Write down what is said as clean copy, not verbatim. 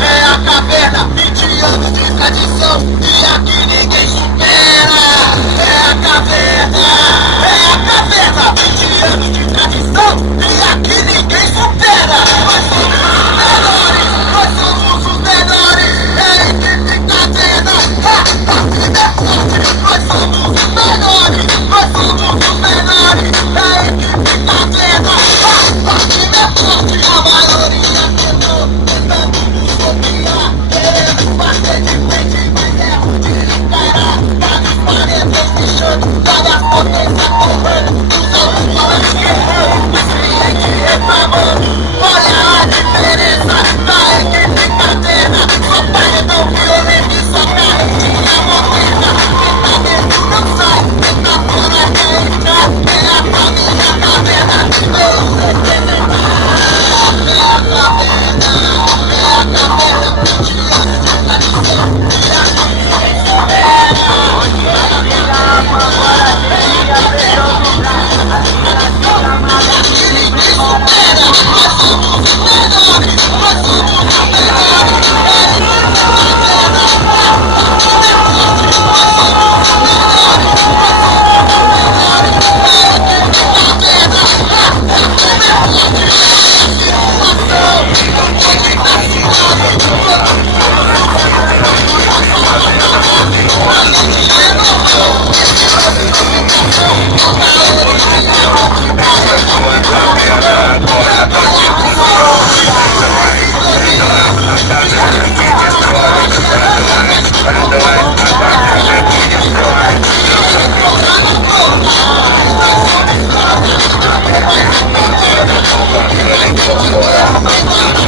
É a caverna, 20 anos de tradição e aqui ninguém supera. É a caverna, 20 anos de tradição e aqui ninguém supera. Nós somos os menores, é a equipe cadena. Nós somos os menores, é a equipe cadena. A maioria tentou, tentando nos copiar. Queremos bater de frente, mas é ruim de encarar. Vários paredões fechando, várias potências correndo. Os outros falando queimando, os clientes reclamando. Olha a diferença da equipe cadena. Só paredão violento e só carretinha morrida. Quem tá dentro não sai, quem tá fora quer entrar. É a família caverna, vamos representar. Vamos